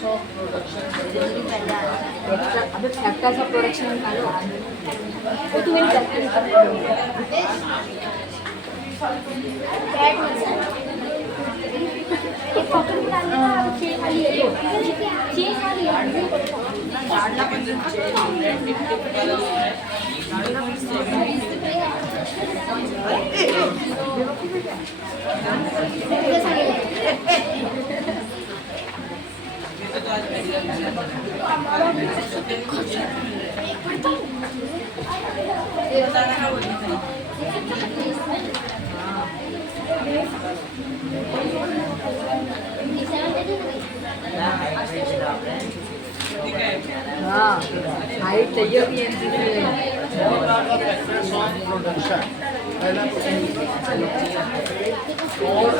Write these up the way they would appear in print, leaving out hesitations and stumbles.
Factors of production. अबे factors of production निकालो। वो तो मेरी हाँ हाइट चाहिए भी फैक्टर्स ऑफ प्रोडक्शन पहला और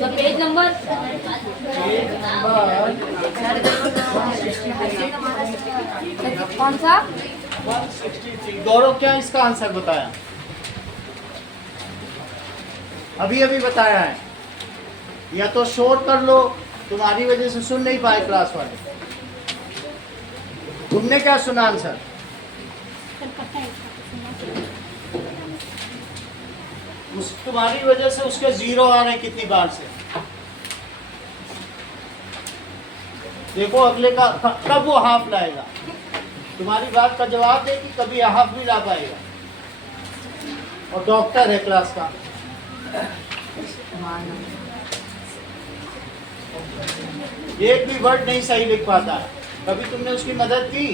तो पेज नंबर कौन सा 163। गौरव क्या इसका आंसर बताया? अभी अभी बताया है। या तो शोर कर लो, तुम्हारी वजह से सुन नहीं पाए क्लास वाले। तुमने क्या सुना आंसर? तुम्हारी वजह से उसके 0 आ रहे कितनी बार से। देखो अगले का कब वो हाफ लाएगा। तुम्हारी बात का जवाब दे कि कभी हाफ भी ला पाएगा। और डॉक्टर है क्लास का। एक भी वर्ड नहीं सही लिख पाता है। कभी तुमने उसकी मदद की?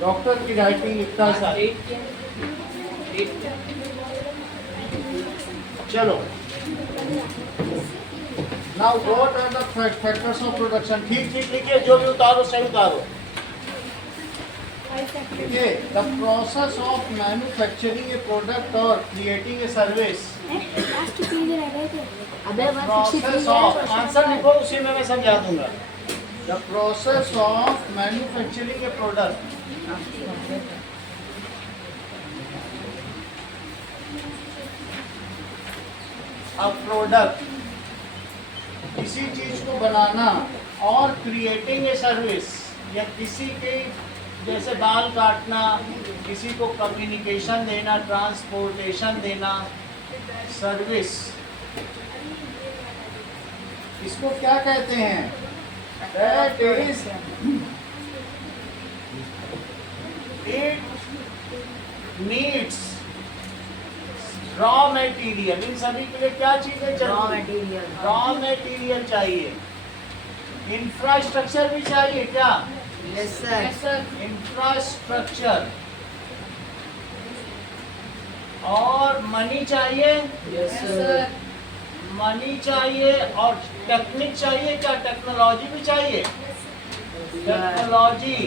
डॉक्टर की राइटिंग लिखता है सारी। चलो now what are the factors of production. ठीक ठीक लिखिए, जो भी उतारो सही उतारो। देखिए the process of manufacturing a product और creating a service. Process of answer लिखो, उसी में मैं समझा दूंगा। The process of manufacturing a product किसी चीज को बनाना और क्रिएटिंग ए सर्विस या किसी के जैसे बाल काटना, किसी को कम्युनिकेशन देना, ट्रांसपोर्टेशन देना, सर्विस, इसको क्या कहते हैं? That is it needs raw material. इन सभी के लिए क्या चीजें चाहिए? रॉ मटेरियल चाहिए। इंफ्रास्ट्रक्चर भी चाहिए क्या? Yes sir. इंफ्रास्ट्रक्चर और मनी चाहिए। Yes sir. मनी चाहिए और टेक्निक चाहिए क्या? टेक्नोलॉजी भी चाहिए। टेक्नोलॉजी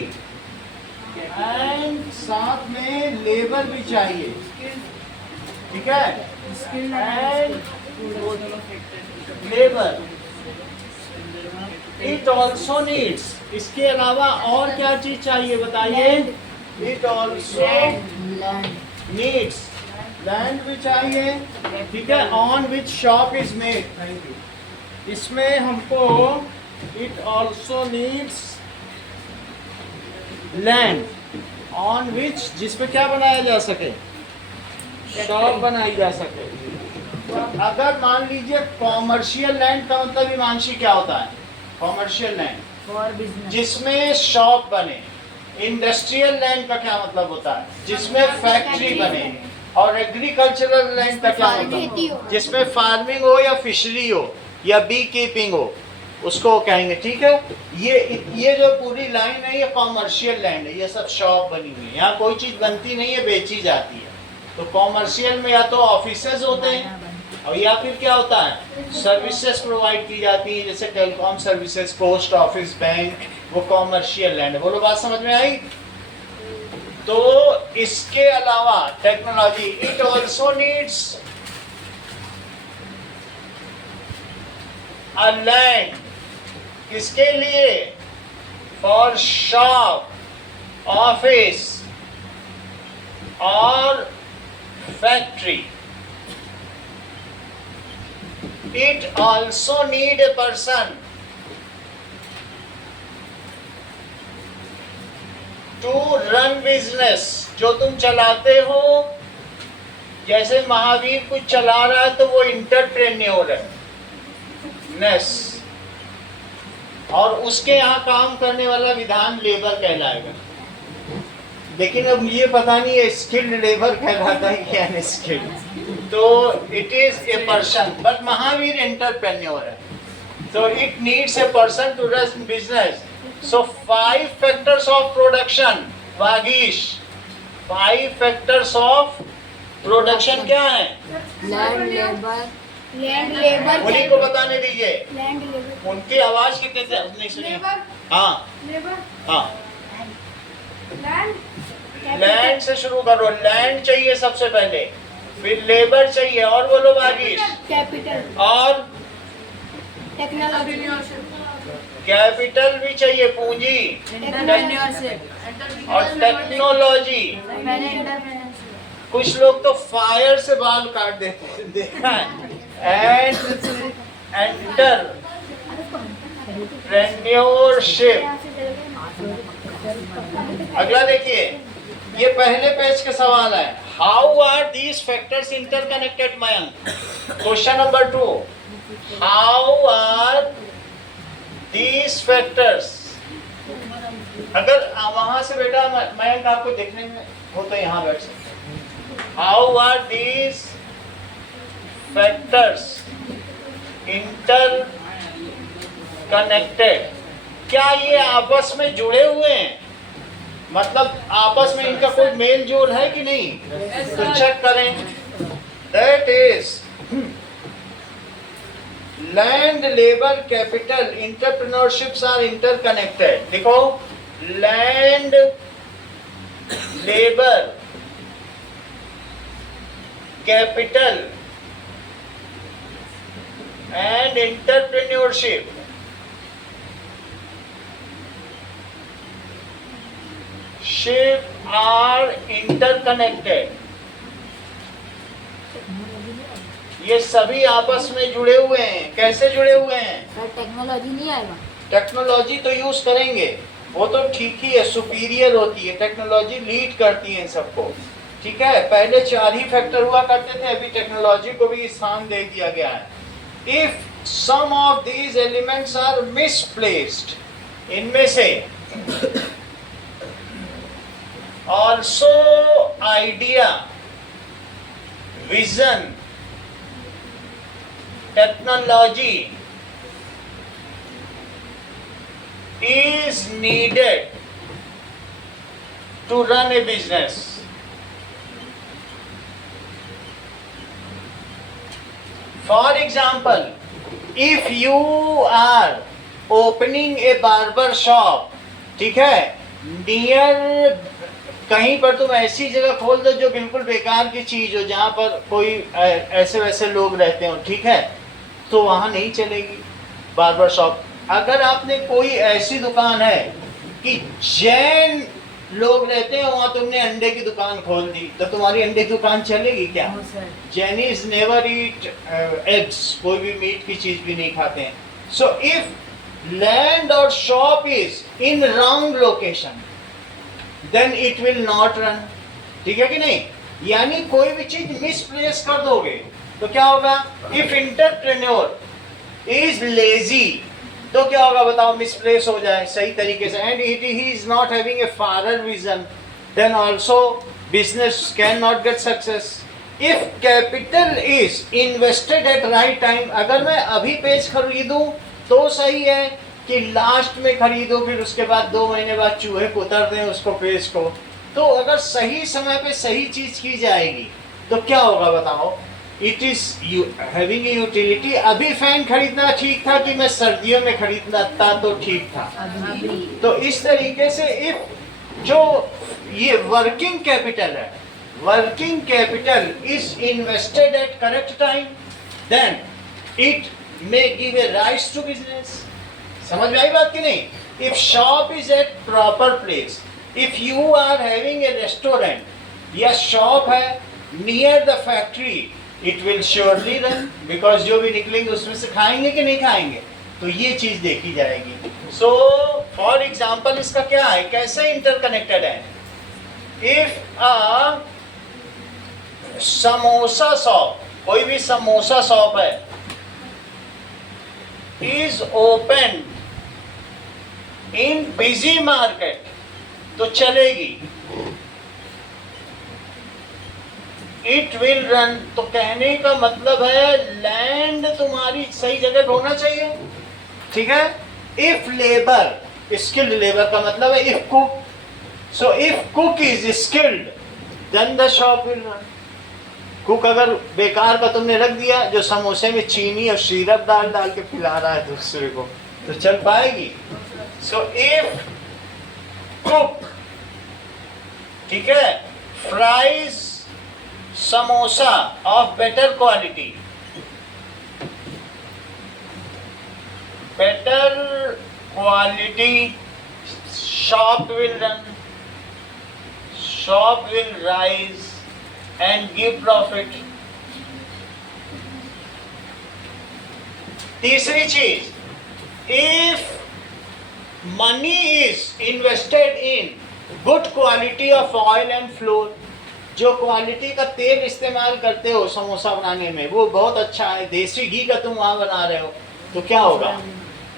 एंड साथ में लेबर भी चाहिए। ठीक है, and labour. It also needs, इसके अलावा और क्या चीज चाहिए बताइए? इट ऑल्सो नीड्स लैंड भी चाहिए। ठीक है, on which shop is made. इसमें हमको it also needs land on which, जिसपे क्या बनाया जा सके? शॉप बनाई जा सके। अगर मान लीजिए कॉमर्शियल लैंड का मतलब हिमांशी क्या होता है? कॉमर्शियल लैंड फॉर बिजनेस, जिसमें शॉप बने। इंडस्ट्रियल लैंड का क्या मतलब होता है? जिसमें फैक्ट्री बने। और एग्रीकल्चरल लैंड का क्या मतलब? जिसमें फार्मिंग हो या फिशरी हो या बी कीपिंग हो, उसको कहेंगे। ठीक है, ये जो पूरी लाइन है ये कॉमर्शियल लैंड है। ये सब शॉप बनी हुई है, यहाँ कोई चीज बनती नहीं है, बेची जाती है। तो कॉमर्शियल में या तो ऑफिसेज होते हैं और या फिर क्या होता है? सर्विसेज प्रोवाइड की जाती है, जैसे telecom services, post office, bank, वो कॉमर्शियल लैंड है। बोलो बात समझ में आई? तो इसके अलावा technology, it also needs a land किसके लिए? फॉर शॉप, ऑफिस और factory. It also need a person to run business. जो तुम चलाते हो, जैसे महावीर कुछ चला रहा है तो वो इंटरप्रेन्योर है नेस, और उसके यहाँ काम करने वाला विधान लेबर कहलाएगा. लेकिन अब ये पता नहीं है स्किल्ड लेबर कहलाता है कि अनस्किल्ड. तो it is a person, but Mahavir entrepreneur है. So it needs a person to run business. So 5 factors of production, Vagish. 5 factors of production क्या है? लैंड लेबर, उन्हीं को बताने दीजिए. लैंड लेबर, उनकी आवाज कितने से नहीं सुनी? हाँ हाँ, लैंड से शुरू करो. लैंड चाहिए सबसे पहले, फिर लेबर चाहिए, और बोलो भागीश. कैपिटल, और टेक्नोलॉजी, कैपिटल भी चाहिए, पूंजी, और टेक्नोलॉजी. कुछ लोग तो फायर से बाल काट देते हैं, देखा है. And entrepreneurship. अगला देखिए, ये पहले पेज के सवाल है. How are these factors interconnected Mayank? Question number 2, how are these factors. अगर वहां से बेटा मयंक आपको देखने में हो तो यहाँ बैठ सकते. How are these factors interconnected? क्या ये आपस में जुड़े हुए हैं? मतलब आपस में इनका कोई मेल जोल है कि नहीं? तो चेक करें. That is land, labour, capital, entrepreneurships are interconnected. देखो, land, labour, capital and entrepreneurship are interconnected. ये सभी आपस में जुड़े हुए हैं. कैसे जुड़े हुए हैं? टेक्नोलॉजी नहीं आएगा. टेक्नोलॉजी तो यूज करेंगे, वो तो ठीक ही है, सुपीरियर होती है टेक्नोलॉजी, लीड करती है इन सबको. ठीक है, पहले 4 ही फैक्टर हुआ करते थे, अभी टेक्नोलॉजी को भी स्थान दे दिया गया है. If some of these elements are misplaced, इनमें से also idea, vision, technology is needed to run a business. For example, if you are opening a barber shop, ठीक है, near कहीं पर तुम ऐसी जगह खोल दो जो बिल्कुल बेकार की चीज हो, जहाँ पर कोई ऐसे वैसे लोग रहते हो, ठीक है, तो वहाँ नहीं चलेगी बार्बर शॉप. अगर आपने कोई ऐसी दुकान है कि जैन लोग रहते हैं, वहाँ तुमने अंडे की दुकान खोल दी, तो तुम्हारी अंडे की दुकान चलेगी क्या? जैनीज नेवर ईट एग्स, कोई भी मीट की चीज भी नहीं खाते हैं. सो इफ लैंड और shop is in wrong location, then it will not run. ठीक है कि नहीं? यानी कोई भी चीज मिसप्लेस कर दोगे तो क्या होगा? If entrepreneur is lazy, तो क्या होगा बताओ? मिसप्लेस हो जाए सही तरीके से, and he is not having a fairer vision, then also business cannot get success. If capital is invested at right time, अगर मैं अभी पेज खरीदूं तो सही है कि लास्ट में खरीदो, फिर उसके बाद 2 महीने बाद चूहे को उतर दें उसको, पेज को. तो अगर सही समय पे सही चीज की जाएगी तो क्या होगा बताओ? It is having utility. अभी फैन खरीदना ठीक था कि मैं सर्दियों में खरीदना था तो ठीक था? तो इस तरीके से इफ जो ये वर्किंग कैपिटल है, working capital is invested at correct time, then it may give a rise to business. समझ में आई बात कि नहीं? If shop is at proper place, if you are having a restaurant या शॉप है near the factory, it will surely run, because जो भी निकलेंगे उसमें से खाएंगे कि नहीं खाएंगे, तो ये चीज देखी जाएगी। सो फॉर एग्जाम्पल इसका क्या है, कैसे इंटरकनेक्टेड है? इफ अ समोसा शॉप, कोई भी समोसा शॉप है, is open in busy market, तो चलेगी, इट विल रन। तो कहने का मतलब है लैंड तुम्हारी सही जगह पे होना चाहिए, ठीक है? इफ लेबर, स्किल्ड लेबर का मतलब है if cook, so if cook is skilled then the shop will run. Cook अगर बेकार का तुमने रख दिया, जो समोसे में चीनी और सिरप डाल डाल के पिला रहा है दूसरे को, तो चल पाएगी? सो इफ कुक, ठीक है, fries samosa of better quality, better quality, shop will run, shop will rise and give profit. तीसरी चीज, if money is invested in good quality of oil and flour, जो क्वालिटी का तेल इस्तेमाल करते हो समोसा बनाने में वो बहुत अच्छा है, देसी घी का तुम वहां बना रहे हो, तो क्या होगा?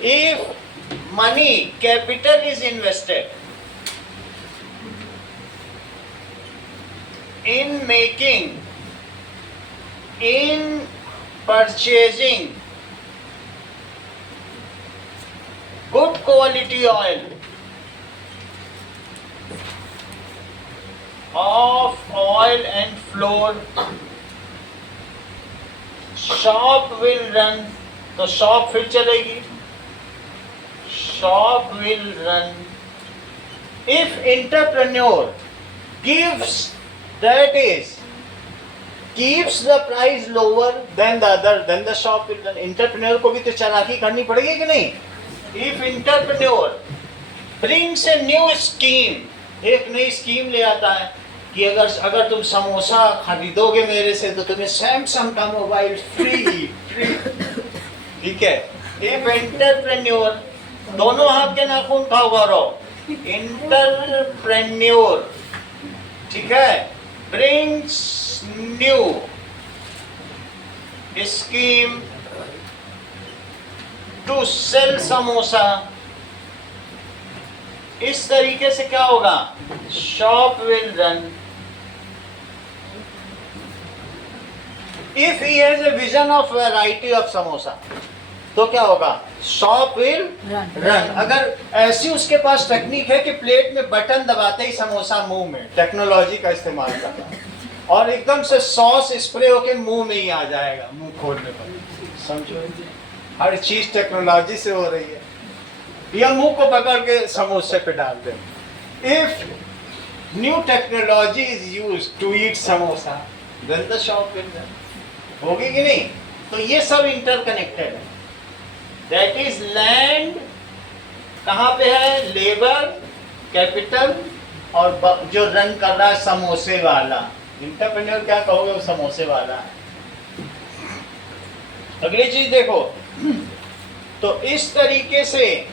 If money, capital is invested in making, in purchasing good quality oil and flour, shop will run, तो शॉप फिर चलेगी, shop will run. If entrepreneur gives, that is, keeps the price lower than the other, then the shop will run. Entrepreneur को भी तो चालाकी करनी पड़ेगी कि नहीं? If entrepreneur brings a new scheme, एक नई स्कीम ले आता है कि अगर तुम समोसा खरीदोगे मेरे से तो तुम्हें सैमसंग का मोबाइल फ्री, ठीक है? If entrepreneur, दोनों हाथ के नाखून खाओ गौरव, इंटरप्रेन्योर, ठीक है, brings new scheme to sell samosa, इस तरीके से क्या होगा? Shop will run. If he has a vision of variety of samosa, तो क्या होगा? Shop will run. अगर ऐसी उसके पास टेक्निक है कि प्लेट में बटन दबाते ही समोसा मुंह में, टेक्नोलॉजी का इस्तेमाल करता है, और एकदम से सॉस स्प्रे होके मुंह में ही आ जाएगा, मुंह खोलने पर, समझो? हर चीज टेक्नोलॉजी से हो रही है, या मुंह को पकड़ के समोसे पे डाल दे। If new technology is use to eat samosa, then the shop will run. होगी कि नहीं? तो ये सब इंटरकनेक्टेड है। दैट इज लैंड कहाँ पे है? लेबर, कैपिटल, और जो रन कर रहा है समोसे वाला, इंटरप्रेन्योर क्या कहोगे? वो समोसे वाला है। अगली चीज देखो, तो इस तरीके से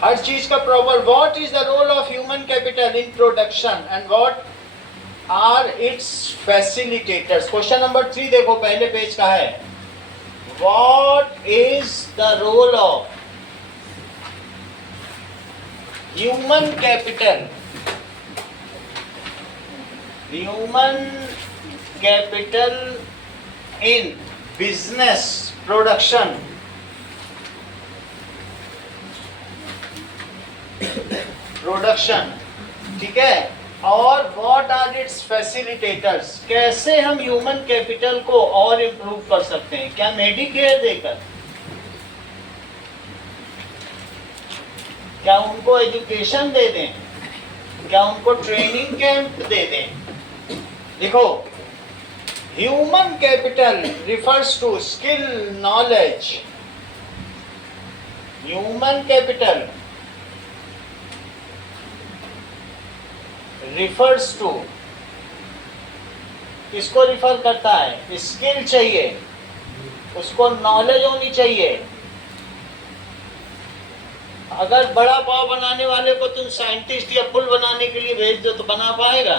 हर चीज का proper, what is the role of human capital in production and what are its facilitators. Question number 3 देखो, पहले पेज का है। What is the role of human capital, in business production, ठीक है? और व्हाट आर इट्स फैसिलिटेटर्स, कैसे हम ह्यूमन कैपिटल को और इम्प्रूव कर सकते हैं? क्या मेडिकेयर देकर, क्या उनको एजुकेशन दे दें, क्या उनको ट्रेनिंग कैंप दे दें? देखो, human capital refers to skill, knowledge, human capital refers to, किसको रिफर करता है? स्किल चाहिए, उसको नॉलेज होनी चाहिए। अगर बड़ा पाव बनाने वाले को तुम साइंटिस्ट या पुल बनाने के लिए भेज दो तो बना पाएगा?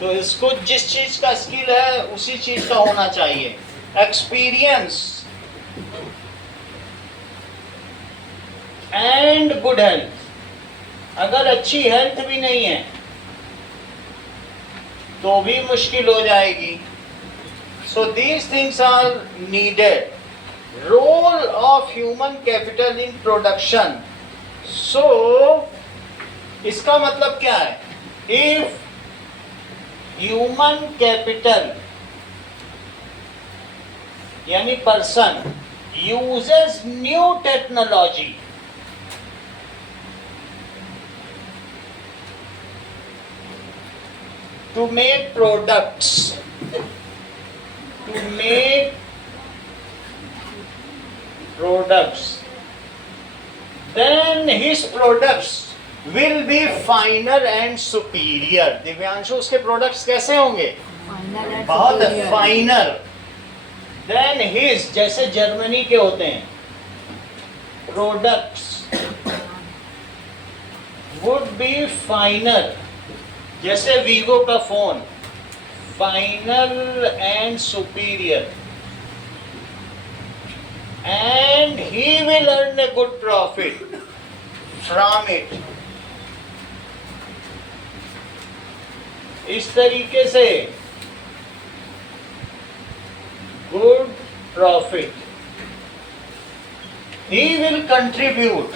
तो इसको जिस चीज का स्किल है उसी चीज का होना चाहिए। Experience and good health. अगर अच्छी हेल्थ भी नहीं है तो भी मुश्किल हो जाएगी। So these things are needed. Role of human capital in production. So इसका मतलब क्या है? इफ ह्यूमन कैपिटल यानी person uses new technology to make products, then his products will be finer and superior. Divyanshu, उसके प्रोडक्ट्स कैसे होंगे? बहुत फाइनर। Then his, जैसे जर्मनी के होते हैं, प्रोडक्ट्स वुड बी फाइनर। जैसे वीवो का phone, final and superior, and he will earn a good profit from it. इस तरीके से good profit, he will contribute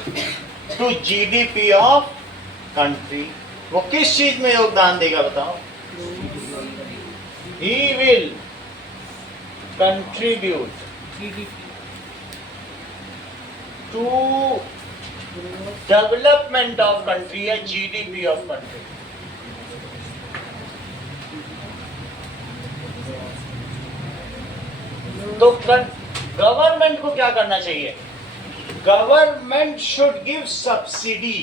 to GDP of country. वो किस चीज में योगदान देगा बताओ? He will contribute to development of country या GDP of country। तो गवर्नमेंट को क्या करना चाहिए? Government should give subsidy.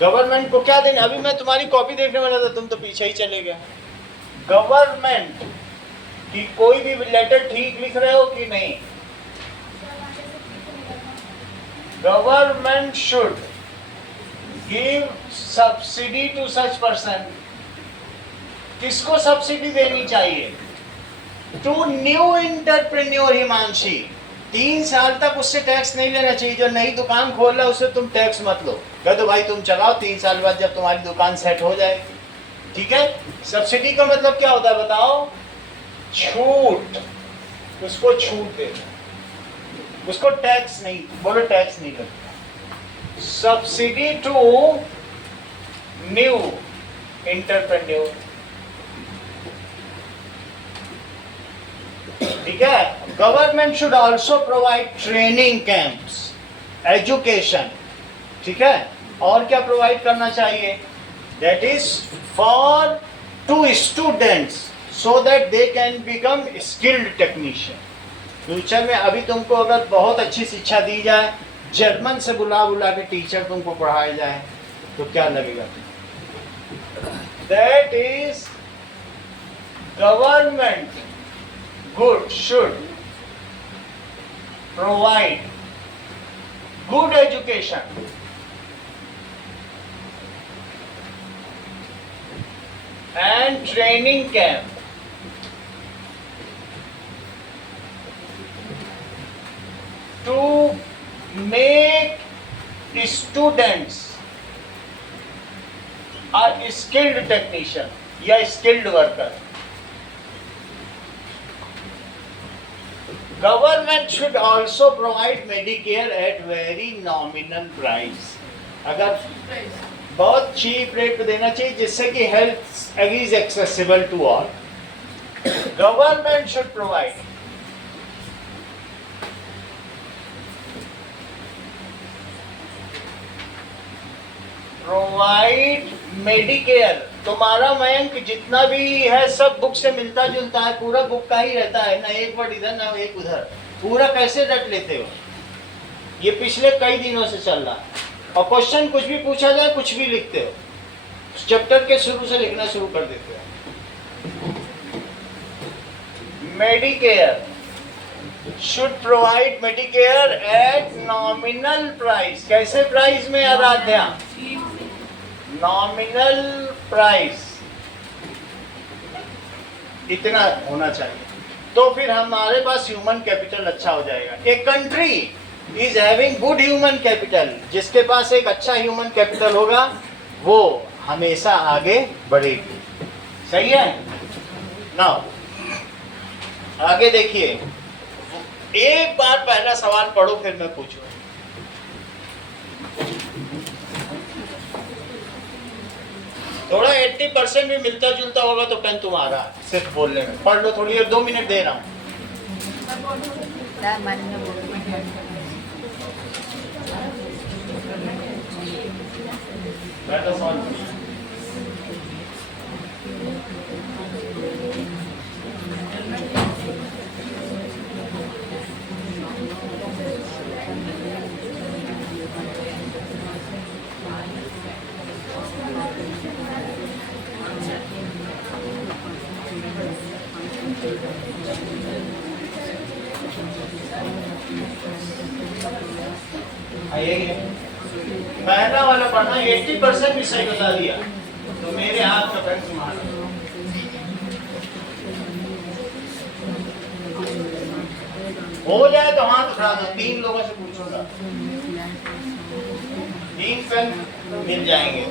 Government को क्या देना? अभी मैं तुम्हारी कॉपी देखने वाला था, तुम तो पीछे ही चले गए। गवर्नमेंट की कोई भी लेटर ठीक लिख रहे हो कि नहीं? Government should give subsidy to such person. किसको सब्सिडी देनी चाहिए? To new entrepreneur Himanshi. 3 साल तक उससे टैक्स नहीं लेना चाहिए। जो नई दुकान खोल रहा है उससे तुम टैक्स मत लो, कह दो भाई तुम चलाओ, 3 साल बाद जब तुम्हारी दुकान सेट हो जाएगी। ठीक है? सब्सिडी का मतलब क्या होता है बताओ? छूट। उसको छूट देना, उसको टैक्स नहीं, बोलो टैक्स नहीं लगता। Subsidy to new entrepreneur. ठीक है? Government should also provide training camps, education. ठीक है? और क्या प्रोवाइड करना चाहिए? That is for to students so that they can become skilled technician. Future में अभी तुमको अगर बहुत अच्छी शिक्षा दी जाए, जर्मन से बुला बुला के टीचर तुमको पढ़ाया जाए तो क्या लगेगा? That is government good should provide good education and training camp to make students a skilled technician या skilled worker। Government should also provide Medicare at very nominal price। अगर बहुत चीप रेट पे देना चाहिए जिससे कि health is accessible to all. Government should provide medicare. तुम्हारा मयंक जितना भी है सब बुक से मिलता जुलता है, पूरा बुक का ही रहता है, ना एक वर्ड इधर ना एक उधर, पूरा कैसे रट लेते हो? ये पिछले कई दिनों से चल रहा है और क्वेश्चन कुछ भी पूछा जाए कुछ भी लिखते हो, चैप्टर के शुरू से लिखना शुरू कर देते हो। Medicare should provide Medicare at nominal price। कैसे प्राइस में आराध्या? नॉमिनल प्राइस इतना होना चाहिए, तो फिर हमारे पास ह्यूमन कैपिटल अच्छा हो जाएगा। एक country is having good human capital, जिसके पास एक अच्छा ह्यूमन कैपिटल होगा वो हमेशा आगे बढ़ेगी। सही है ना? आगे देखिए, एक बार पहला सवाल पढ़ो फिर मैं पूछूं। थोड़ा 80% भी मिलता जुलता होगा तो पेन तुम्हारा, सिर्फ बोलने में। पढ़ लो थोड़ी देर, 2 मिनट दे रहा हूं। पहला सवाल पहला वाला पढ़ना। 80% भी सही बता दिया तो मेरे हाथ का पेन तुम्हारा। हो जाए तो हाथ उठा दो, 3 लोगों से पूछूंगा, 3 पेन मिल जाएंगे।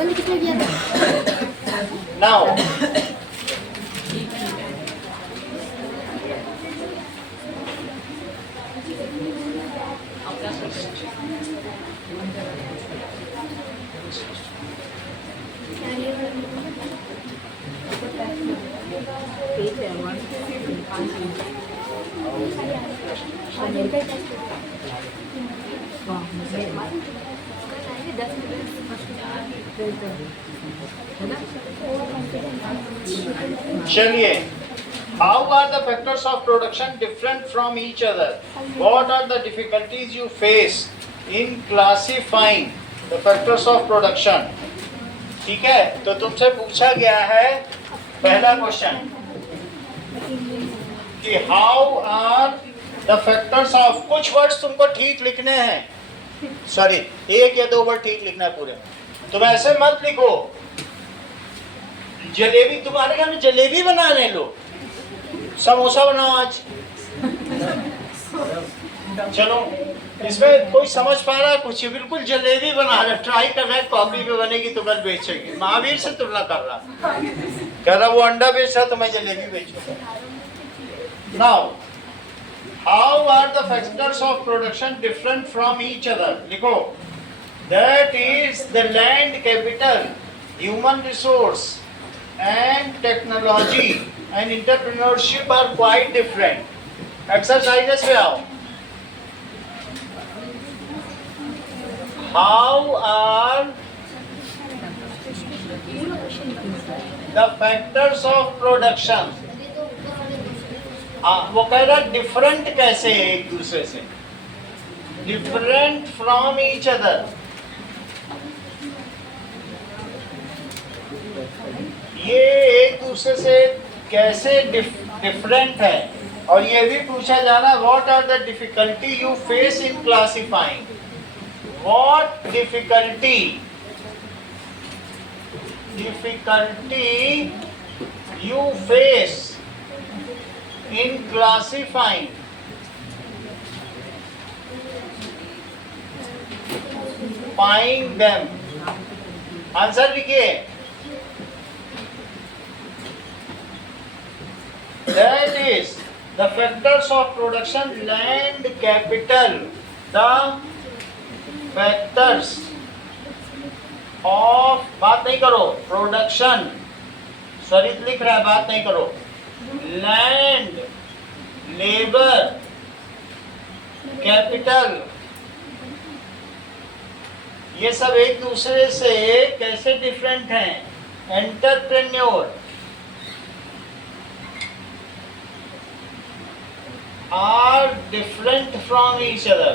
बंद किसने किया था? Now, चलिए, how are the factors of production different from each other? What are the difficulties you face in classifying the factors of production? ठीक है, तो तुमसे पूछा गया है पहला क्वेश्चन कि how are the factors of, कुछ वर्ड्स तुमको ठीक लिखने हैं, सॉरी 1 या 2 वर्ड ठीक लिखना है पूरे। तुम ऐसे मत लिखो जलेबी, तुम्हारे घर में जलेबी बनाने लो, समोसा बनाओ आज। चलो, इसमें कोई समझ पा रहा है कुछ? बिल्कुल जलेबी बना रहा, ट्राई कर रहा है, कॉपी पे बनेगी तो कल बेचेंगे। महावीर से तुलना कर रहा, कह रहा वो अंडा बेच रहा तो मैं जलेबी बेचूंगा। Now, how are the factors of production different from each other? लिखो, that is the land capital, human resource and technology and entrepreneurship are quite different. Exercises पे आओ। How are the factors of production? वो कह रहा different कैसे है एक दूसरे से, डिफरेंट फ्रॉम ईच अदर। ये एक दूसरे से कैसे डिफरेंट है, और ये भी पूछा जा रहा है what are the difficulty you face in classifying. What difficulty you face in classifying them। Answer लिखिए। That is the factors of production, land capital, the factors of, बात नहीं करो, प्रोडक्शन, स्वरित लिख रहा है, बात नहीं करो, लैंड, लेबर, कैपिटल, ये सब एक दूसरे से कैसे डिफरेंट हैं? Entrepreneur are different from each other.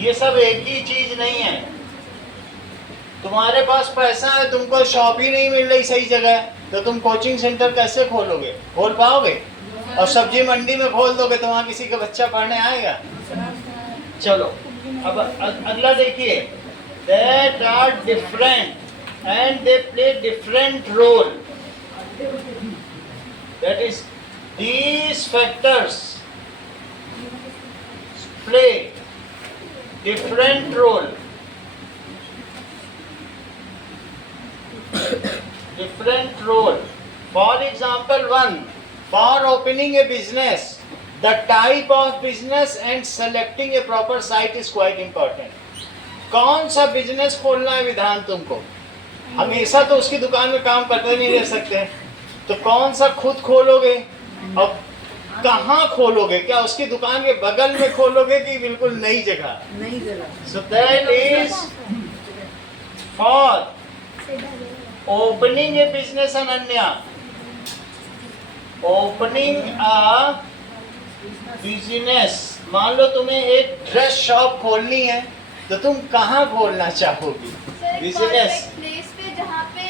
ये सब एक ही चीज नहीं है। तुम्हारे पास पैसा है, तुमको शॉप ही नहीं मिल रही सही जगह, तो तुम कोचिंग सेंटर कैसे खोलोगे? खोल पाओगे? और सब्जी मंडी में खोल दोगे तो वहां किसी का बच्चा पढ़ने आएगा? चलो अब अगला देखिए, that are different and they play different role. That is, these factors play different role. Different role. For example, one, for opening a business, the type of business and selecting a proper site is quite important. कौन सा business खोलना है विधान तुमको? हमेशा तो उसकी दुकान में काम करते नहीं रह सकते, तो कौन सा खुद खोलोगे और कहाँ खोलोगे? क्या उसकी दुकान के बगल में खोलोगे कि बिल्कुल नई जगह? नई जगह. So that is for opening a business. Ananya, opening a business, मान लो तुम्हें एक ड्रेस शॉप खोलनी है, तो तुम कहाँ खोलना चाहोगी? बिजनेस प्लेस पे जहाँ पे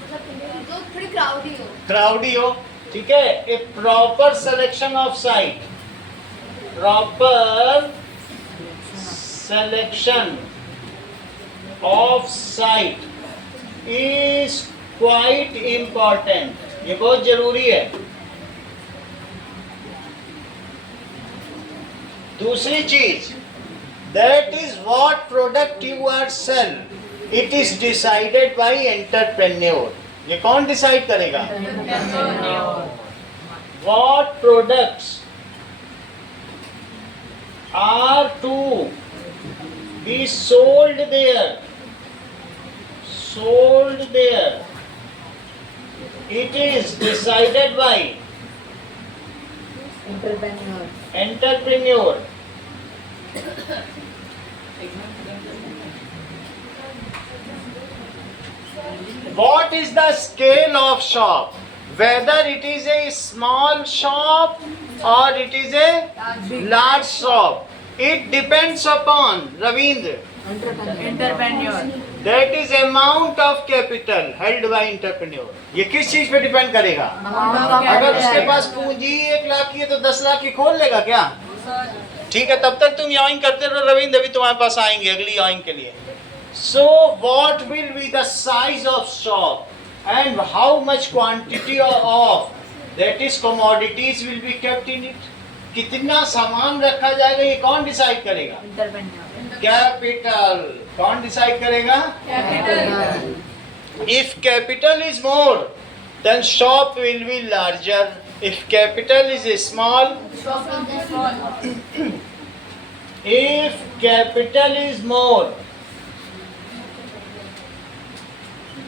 मतलब जो थोड़ी क्राउडी हो. क्राउडी हो, ठीक है. A proper selection of site, proper selection of site is quite important. ये बहुत जरूरी है. दूसरी चीज, that is what product you are sell, it is decided by entrepreneur. ये कौन डिसाइड करेगा? What products are to be sold there? Sold there. It is decided by Entrepreneur. entrepreneur. What is the scale of shop? Whether it is a small shop or it is a large shop, it depends upon, Ravindra, Entrepreneur. that is amount of capital held by entrepreneur. ये किस चीज पे depend करेगा? अगर उसके पास पूंजी 1 लाख की है तो 10 लाख की खोल लेगा क्या? ठीक है, तब तक तुम याइंग करते रहो रविंद्र, अभी तुम्हारे पास आएंगे अगली याइंग के लिए. So what will be the size of shop and how much quantity of that is commodities will be kept in it? कितना सामान रखा जाएगा, ये कौन डिसाइड करेगा? Entrepreneur. कैपिटल. कौन डिसाइड करेगा? Capital. If capital is more, then shop will be larger. If capital is small, if capital is more,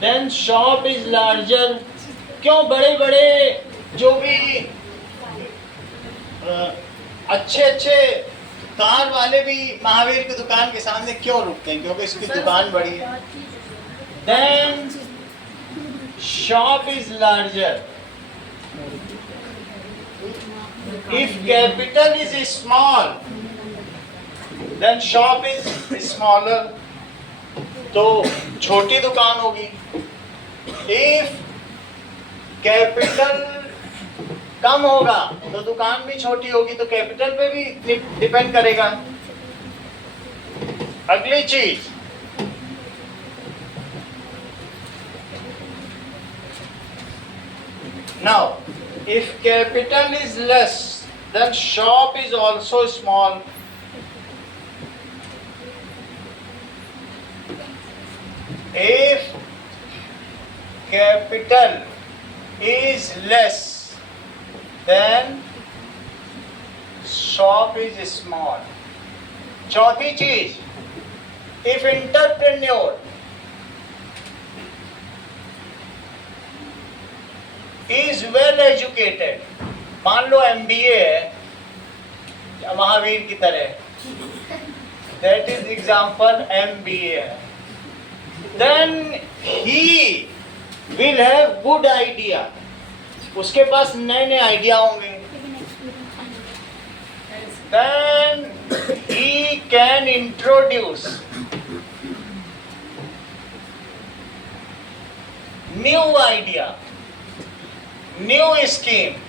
then shop is larger. क्यों बड़े बड़े जो भी अच्छे अच्छे कार वाले भी महावीर की दुकान के सामने क्यों रुकते हैं? क्योंकि इसकी दुकान बड़ी है. Then shop is larger. If capital is small, then shop is smaller. तो छोटी दुकान होगी. If कैपिटल कम होगा तो दुकान भी छोटी होगी, तो कैपिटल पे भी डिपेंड करेगा. अगली चीज, now if capital is less, then shop is also small. If capital is less, then shop is small. चौथी चीज, if entrepreneur is well educated, मान लो MBA है महावीर की तरह, दैट इज एग्जाम्पल MBA है, then he will have good idea, उसके पास नए नए आइडिया होंगे, then he can introduce new idea, new scheme,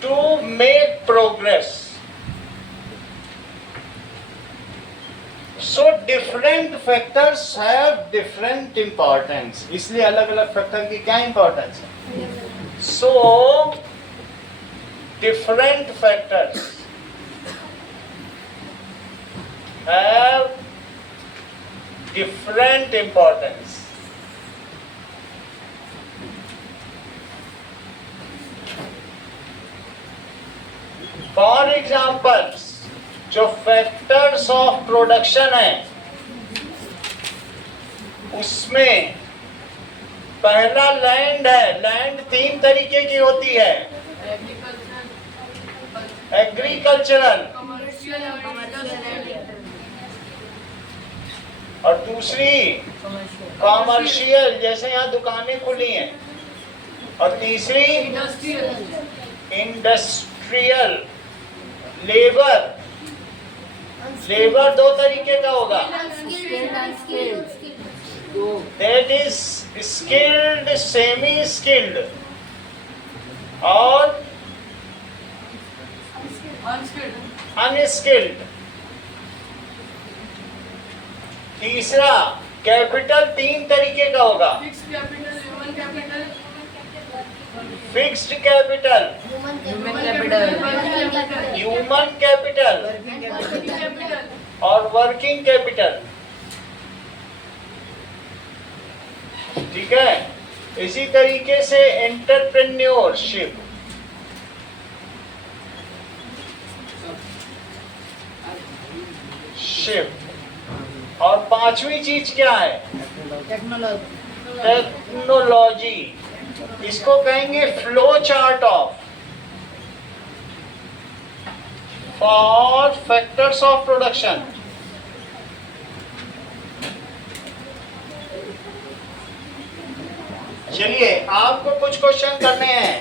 to make progress. So different factors have different importance, इसलिए अलग अलग फैक्टर की क्या इंपॉर्टेंस है? So different factors have different importance. For examples, जो फैक्टर्स ऑफ प्रोडक्शन है उसमें पहला लैंड है। लैंड 3 तरीके की होती है, एग्रीकल्चरल, और दूसरी कॉमर्शियल, जैसे यहाँ दुकानें खुली हैं, और तीसरी इंडस्ट्रियल। लेबर, लेबर 2 तरीके का होगा, that is skilled, semi skilled और अनस्किल्ड। तीसरा कैपिटल 3 तरीके का होगा, फिक्स्ड कैपिटल, ह्यूमन कैपिटल और वर्किंग कैपिटल। ठीक है, इसी तरीके से एंटरप्रेन्योरशिप, और 5वीं चीज क्या है? टेक्नोलॉजी। इसको कहेंगे flow chart of for factors of production. चलिए आपको कुछ क्वेश्चन करने हैं,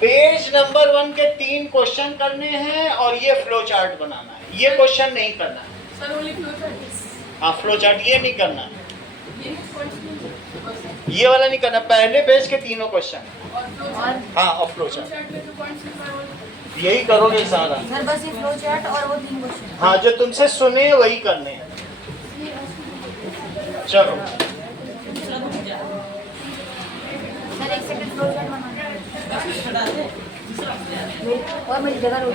पेज नंबर 1 के 3 क्वेश्चन करने हैं और ये फ्लो चार्ट बनाना है। ये क्वेश्चन नहीं करना है हाँ, फ्लो चार्ट ये नहीं करना है, ये वाला नहीं करना, पहले पेज के तीनों क्वेश्चन। हाँ, और फ्लो चार्ट यही करोगे सारा सर, बस ये फ्लो चार्ट और वो 3 क्वेश्चन। हाँ, जो तुमसे सुने वही करने हैं। चलो सर, एक सेकंड, फ्लो चार्ट बनाना है और मेरी जगह रोक।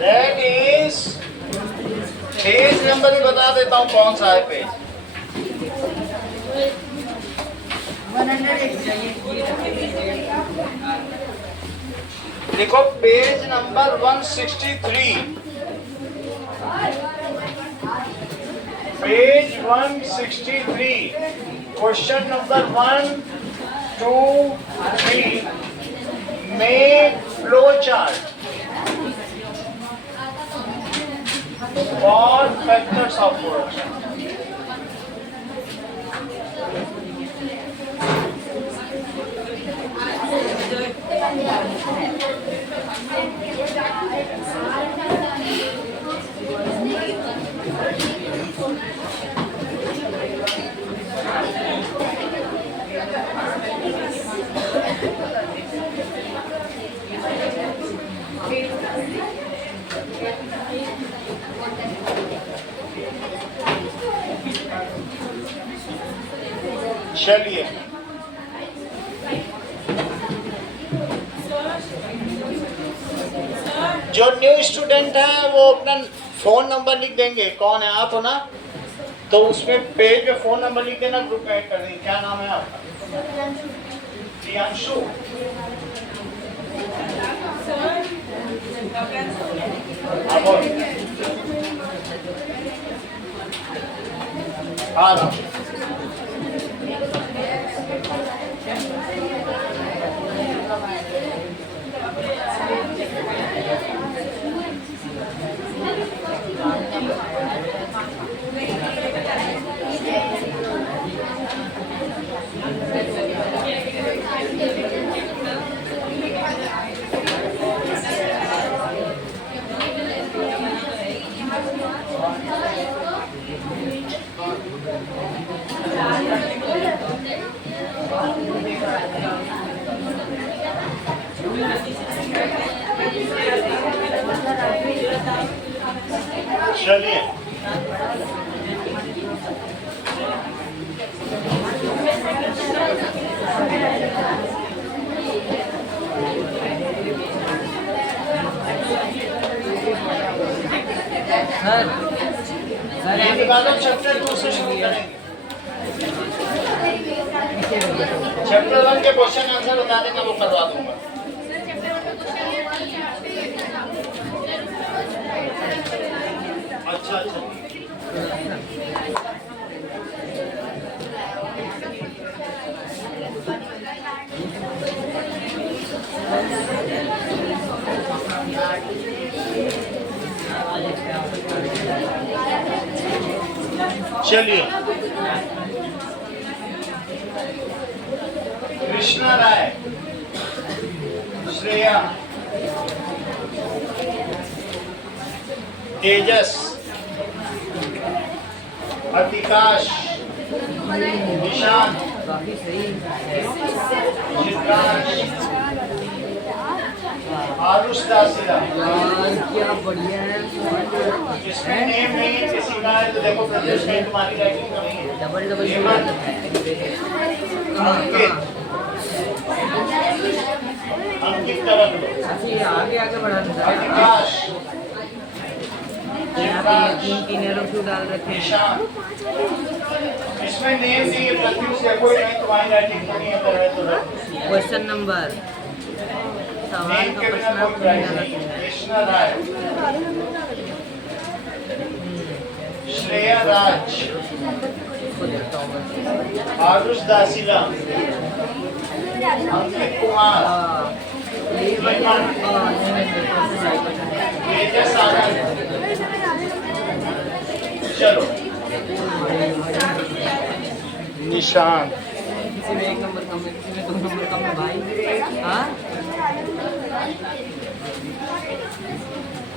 दैट इज पेज नंबर ही बता देता हूँ कौन सा है पेज। 108 देखो page number 163, page 163, question number 1, 2, 3, make flow chart for factors of production. चलिए जो न्यू स्टूडेंट है वो अपना फोन नंबर लिख देंगे। कौन है आप हो ना, तो उसमें पेज पे फोन नंबर लिख देना, ग्रुप में ऐड कर देंगे। क्या नाम है आपका? प्रियांशु हाँ बोल हाँ राम चलिए ये निकालो चैप्टर 2 से शुरू करेंगे। चैप्टर 1 के क्वेश्चन आंसर बता देना, वो करवा दूंगा। अच्छा अच्छा चलिए कृष्णा राय, श्रेया, तेजस, अतिकाश, निशान, चित्रांश, आरुष दासिला। क्या बढ़िया है। जिसमें नेम नहीं है किसी का है तो देखो प्रदेश में तुम्हारी राइटिंग कमी है। डबल डबल अंकित अंकित तरफ लो। आगे आगे बढ़ा देता है। अतिकाश, यहाँ पे ये तीन एरो क्यों डाल रखे हैं? निशान, इसमें नेम नहीं है प्रत्युष देखो नहीं तुम्हारी राइटिंग कमी है तो है तो क्वेश्चन नंबर सवाल नेम का के बिना प्रश्न कोई प्राइज नहीं है। कृष्णा राय, श्रेया राज, आरुष दासिला, अंकित कुमार, तेजस आनंद। चलो निशान, किसी में एक नंबर कम है, किसी में दो नंबर कम है भाई। हाँ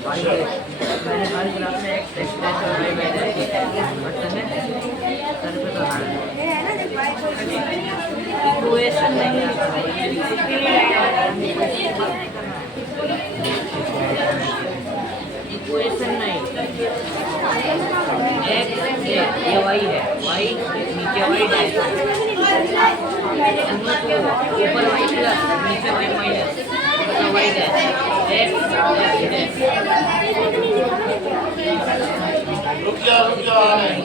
भाई मैंने हर क्लास में एक टेस्ट करवाई मैंने इक्वेशन नहीं इक्वेशन नहीं एक्स ये वाई है, वाई नीचे वाई डैश, ऊपर वाई प्लस नीचे Y minus, Y dash X dash. रुक जाओ X dash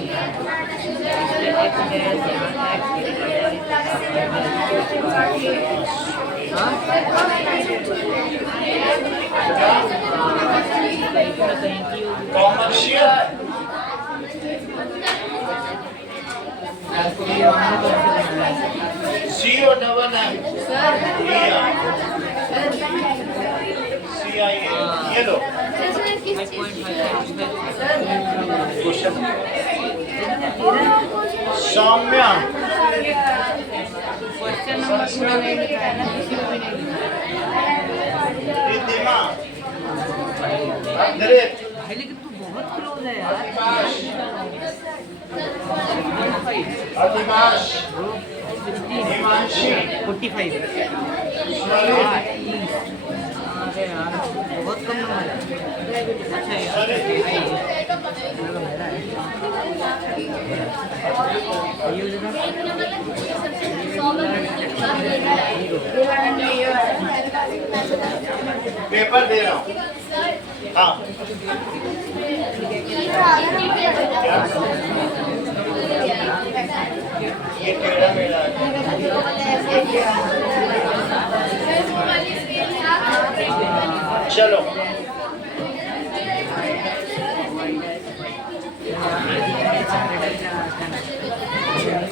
commercial CO double M CIA ये लो क्वेश्चन सौम्या क्वेश्चन नंबर पूरा नहीं लिखा है ना, रिद्धिमा अंग्रेज भाई लेकिन तू बहुत क्लोज है यार। अधिकाश हिमांशी 45 स्वरित अरे यार बहुत कम नंबर है। अच्छा यार स्वरित ये हो जाएगा। पेपर दे रहा हूँ। हाँ क्या ये टेढ़ा मेढ़ा है। चलो